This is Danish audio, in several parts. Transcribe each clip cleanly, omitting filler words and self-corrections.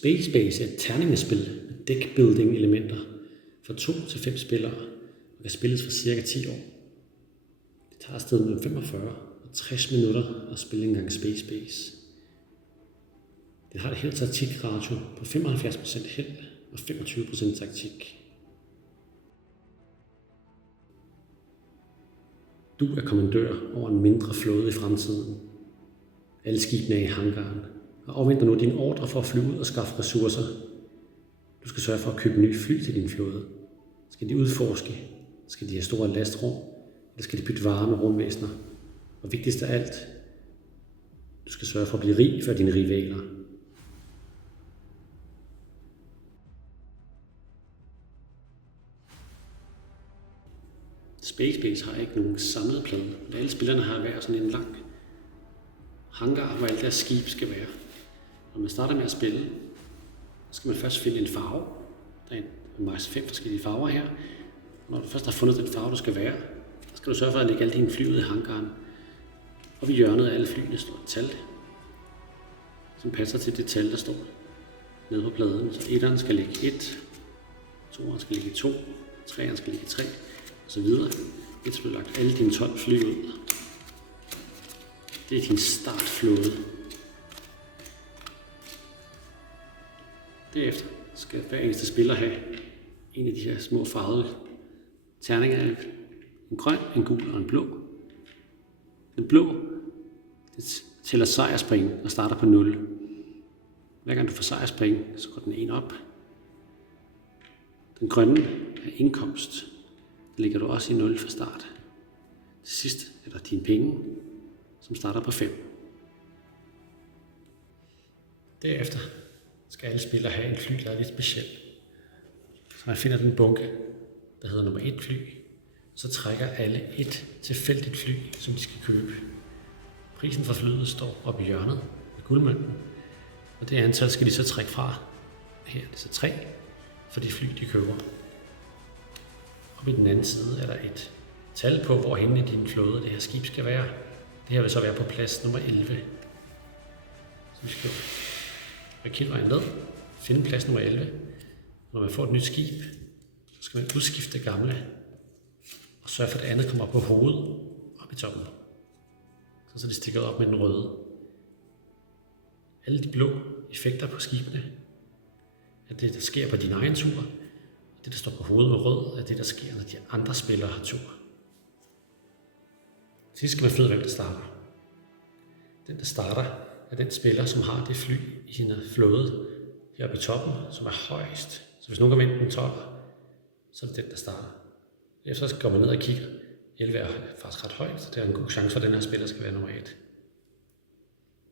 Space Base er et terningespil med deckbuilding-elementer for 2 til 5 spillere og kan spilles for ca. 10 år. Det tager afsted mellem 45 og 60 minutter at spille en gang Space Base. Den har et held-taktik-ratio på 75% held og 25% taktik. Du er kommandør over en mindre flåde i fremtiden. Alle skibene er i hangaren og afventer nu dine ordre for at flyve ud og skaffe ressourcer. Du skal sørge for at købe nye fly til din flåde. Skal de udforske? Skal de have store lastrum? Eller skal de bytte varer med rumvæsener? Og vigtigst af alt, du skal sørge for at blive rig for dine rivaler. Space Base har ikke nogen samlet plade, men alle spillerne har hver sådan en lang hangar, hvor alle deres skib skal være. Når man starter med at spille, så skal man først finde en farve. Der er maks 5 forskellige farver her. Når du først har fundet den farve, du skal være, så skal du sørge for at lægge alle dine fly ud i hangaren. Og ved hjørnet af alle flyene står et tal, som passer til det tal, der står nede på pladen. Så 1'eren skal ligge 1, 2'eren skal ligge 2, 3'eren skal ligge 3, og så videre. Indtil du har lagt alle dine 12 fly ud. Det er din startflåde. Derefter skal hver eneste spiller have en af de her små farvede terninger. En grøn, en gul og en blå. Den blå, det tæller sejrspring og starter på 0. Hver gang du får sejrspring, så går den 1 op. Den grønne er indkomst. Den ligger du også i 0 fra start. Til sidst er der dine penge, som starter på 5. Derefter skal alle spillere have en fly, der er lidt speciel. Så man finder den bunke, der hedder nummer 1 fly. Så trækker alle et tilfældigt fly, som de skal købe. Prisen for flyet står oppe i hjørnet med guldmønten, og det antal skal de så trække fra. Her er det så 3 for de fly, de køber. Og ved den anden side er der et tal på, hvorhenne i din flåde det her skib skal være. Det her vil så være på plads nummer 11. Så vi skal raketvejen ned, finde plads nummer 11. Når man får et nyt skib, så skal man udskifte det gamle, og sørge for, at det andet kommer på hovedet op i toppen. Så det stikker op med den røde. Alle de blå effekter på skibene er det, der sker på din egen tur. Og det, der står på hovedet med rød, er det, der sker, når de andre spillere har tur. Til sidst skal man finde, hvem der starter. Den, der starter, er den spiller, som har det fly i sin flåde heroppe i toppen, som er højst. Så hvis nogen kan vinde den 12, så er det den, der starter. Efter går man ned og kigger. 11 er faktisk ret højt, så det er en god chance for, at den her spiller skal være nummer 1.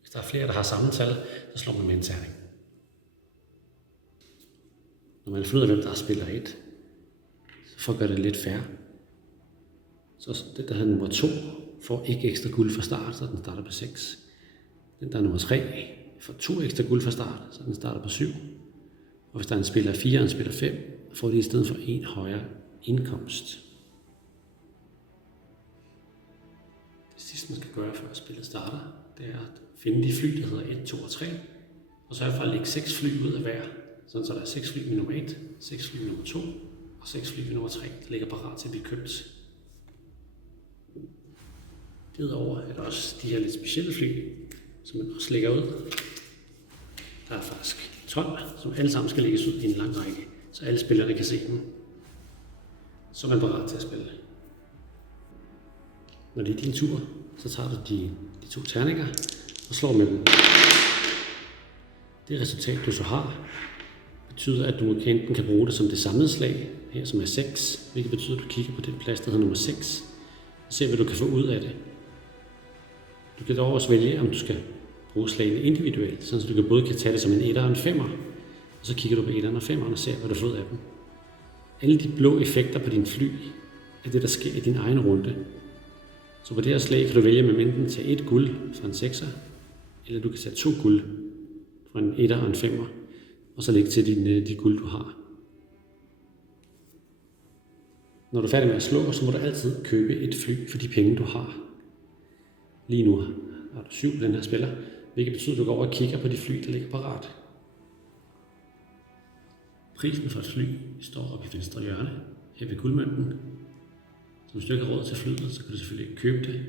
Hvis der er flere, der har samme tal, så slår man med en terning. Når man finder ud af, hvem der spiller 1, så for at gøre det lidt fair, så den, der hedder nummer 2, får ikke ekstra guld fra start, så den starter på 6. Den, der er nummer 3, får 2 ekstra guld fra start, så den starter på 7. Og hvis der er en spiller 4 og en spiller 5, får de i stedet for 1 højere indkomst. Det sidste, man skal gøre, før spillet starter, det er at finde de fly, der hedder 1, 2 og 3, og sørge for at lægge 6 fly ud af hver, så der er 6 fly med nummer 1, 6 fly med nummer 2 og 6 fly med nummer 3, der ligger parat til at blive købt. Derudover er der også de her lidt specielle fly, som man også lægger ud. Der er faktisk 12, som alle sammen skal lægges ud i en lang række, så alle spillerne kan se dem. Så er man parat til at spille. Når det er din tur, så tager du de 2 terninger og slår med dem. Det resultat, du så har, betyder, at du enten kan bruge det som det samlede slag, her som er 6, hvilket betyder, at du kigger på den plads, der hedder nummer 6, og ser, hvad du kan få ud af det. Du kan dog også vælge, om du skal bruge slagene individuelt, så du både kan tage det som en 1'er og en 5'er, og så kigger du på 1'eren og 5'eren og ser, hvad du får ud af dem. Alle de blå effekter på din fly er det, der sker i din egen runde. Så på det her slag kan du vælge med enten tage 1 guld fra en 6'er, eller du kan tage 2 guld fra en 1'er og en 5'er, og så lægge til de guld, du har. Når du er færdig med at slå, så må du altid købe et fly for de penge, du har. Lige nu har du 7 på den her spiller, hvilket betyder, at du går over og kigger på de fly, der ligger parat. Prisen for et fly står oppe i venstre hjørne, her ved guldmønten. Så hvis du ikke har råd til flyet, så kan du selvfølgelig ikke købe det.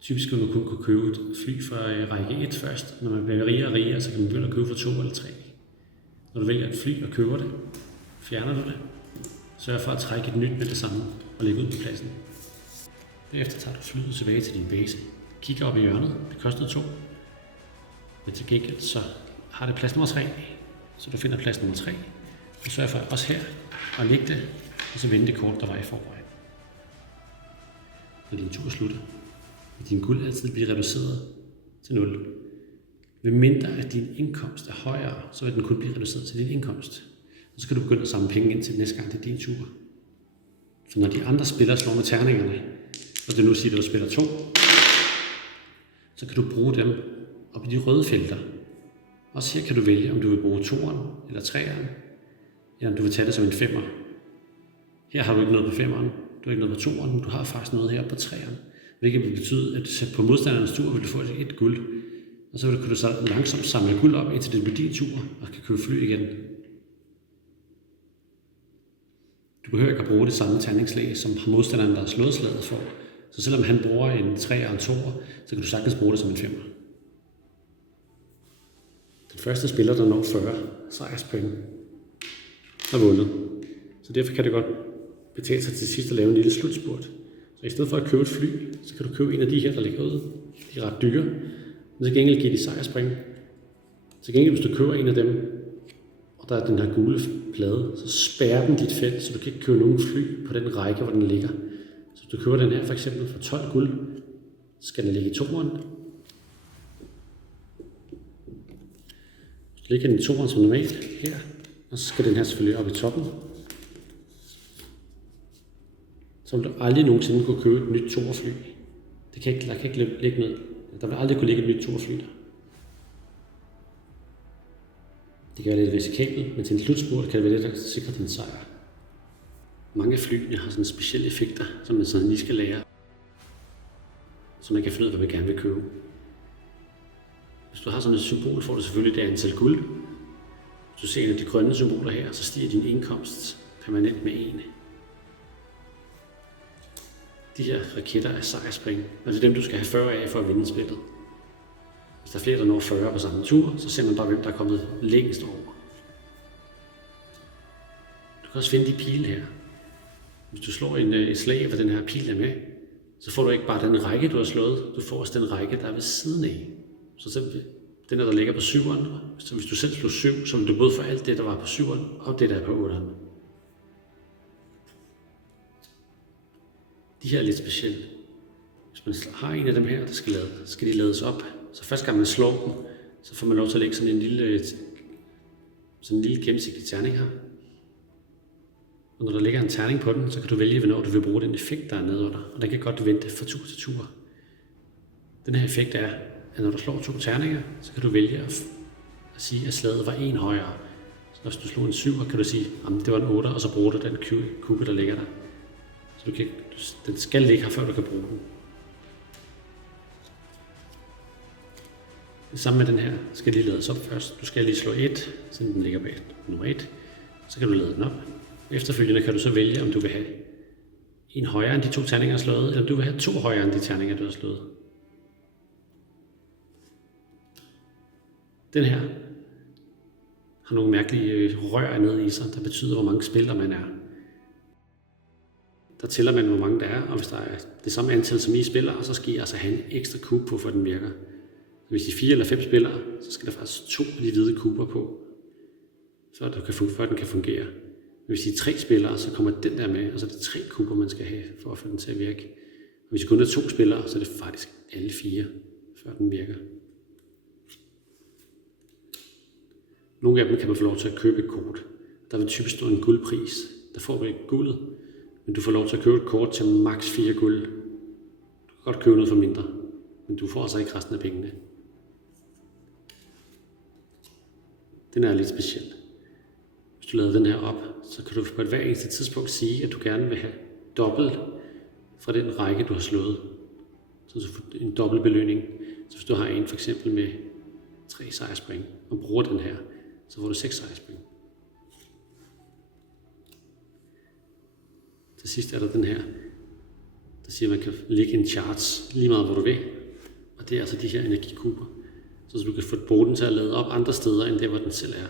Typisk vil man kun kunne købe et fly fra række 1 først. Når man bliver rigere og rigere, så kan man begynde at købe for 2 eller 3. Når du vælger et fly og køber det, fjerner du det. Sørg for at trække et nyt med det samme og lægge ud på pladsen. Derefter tager du flyet tilbage til din base. Kigger op i hjørnet. Det kostede 2. Men til gengæld så har det plads nummer 3. Så du finder plads nummer 3. Og sørg for også her at lægge det, og så vende det kort, der var i forvejen. Når din tur slutter, vil din guld altid blive reduceret til 0. Ved mindre at din indkomst er højere, så vil den kun blive reduceret til din indkomst. Og så kan du begynde at samle penge ind til næste gang, det er din tur. Så når de andre spillere slår med terningerne, og det nu siger, at du spiller 2, så kan du bruge dem op i de røde felter. Også her kan du vælge, om du vil bruge 2'eren eller 3'eren, eller om du vil tage det som en 5'er. Her har du ikke noget på 5'eren, du har ikke noget på 2'eren, men du har faktisk noget her på 3'eren. Hvilket vil betyde, at på modstanderens tur vil du få et guld. Og så kan du så langsomt samle guld op, indtil det bliver din tur, og kan købe fly igen. Du behøver ikke at bruge det samme terningslag, som modstanderen, der har slået slaget for. Så selvom han bruger en 3'er og en 2'er, så kan du sagtens bruge det som en 5'er. Den første spiller, der når 40 sejrspoint, har vundet. Så derfor kan det godt betale sig til sidst at lave en lille slutspurt. Så i stedet for at købe et fly, så kan du købe en af de her, der ligger ude. De er ret dyre, men til gengæld giver de sejrspoint. Til gengæld, hvis du køber en af dem, og der er den her gule plade, så spærrer den dit felt, så du kan ikke købe nogen fly på den række, hvor den ligger. Så hvis du køber den her for eksempel for 12 guld, så skal den ligge i 2'eren. Så ligger den i 2'eren som normalt her, og så skal den her selvfølgelig op i toppen. Så vil du aldrig nogensinde kunne købe et nyt 2'er-fly. Der kan ikke ligge noget. Der vil aldrig kunne ligge et nyt 2'er-fly der. Det kan være lidt risikabelt, men til en slutspurt kan det være det, der sikrer din sejr. Mange af flyene har sådan specielle effekter, som man sådan lige skal lære, så man kan finde ud af, hvad man gerne vil købe. Hvis du har sådan et symbol, får du selvfølgelig det antal guld. Hvis du ser en af de grønne symboler her, så stiger din indkomst permanent med 1. De her raketter er sejrspring, og det er dem, du skal have 40 af for at vinde spillet. Hvis der er flere, der når 40 på samme tur, så ser man bare, hvem der er kommet længst over. Du kan også finde de pile her. Hvis du slår et slag, hvor den her pil er med, så får du ikke bare den række, du har slået, du får også den række, der er ved siden af. Så simpelthen den der ligger på 7'eren, så hvis du selv slår 7, så vil du både få alt det, der var på 7'eren, og det, der er på 8'eren. De her er lidt specielle. Hvis man har en af dem her, der skal de lades op. Så første gang man slår dem, så får man lov til at lægge sådan en lille gennemsigtig terning her. Og når der ligger en terning på den, så kan du vælge, hvornår du vil bruge den effekt, der er nede under. Og den kan godt vente fra tur til tur. Den her effekt er, at når du slår 2 terninger, så kan du vælge at sige, at slaget var 1 højere. Så hvis du slår en 7, kan du sige, at det var en 8, og så bruger du den kube, der ligger der. Så den skal ligge her, før du kan bruge den. Det samme med den her, skal lige lades op først. Du skal lige slå 1, så den ligger bag nummer 1. Så kan du lade den op. Efterfølgende kan du så vælge, om du vil have en højere end de 2 terninger, du har slået, eller om du vil have 2 højere end de terninger, du har slået. Den her har nogle mærkelige rør nede i sig, der betyder, hvor mange spillere man er. Der tæller man, hvor mange der er, og hvis der er det samme antal, som I spiller, så skal I altså have en ekstra kube på, for at den virker. Hvis I er 4 eller 5 spillere, så skal der faktisk 2 af de hvide kuber på, for at den kan fungere. Hvis I er 3 spillere, så kommer den der med, og så er det 3 kuber, man skal have, for at få den til at virke. Og hvis I kun er 2 spillere, så er det faktisk alle 4, før den virker. Nogle af dem kan man få lov til at købe et kort. Der vil typisk stå en guldpris. Der får du ikke guldet, men du får lov til at købe et kort til maks 4 guld. Du kan godt købe noget for mindre, men du får altså ikke resten af pengene. Den er lidt speciel. Hvis du lader den her op, så kan du på et hver eneste tidspunkt sige, at du gerne vil have dobbelt fra den række, du har slået. Så du får en dobbelt belønning. Så hvis du har en for eksempel med 3 sejrspoint og bruger den her, så får du 6 sejrspoint. Til sidst er der den her, der siger, at man kan lægge en charge lige meget, hvor du vil. Og det er altså de her energikuber. Så du kan få boden til at lade op andre steder, end der, hvor den selv er.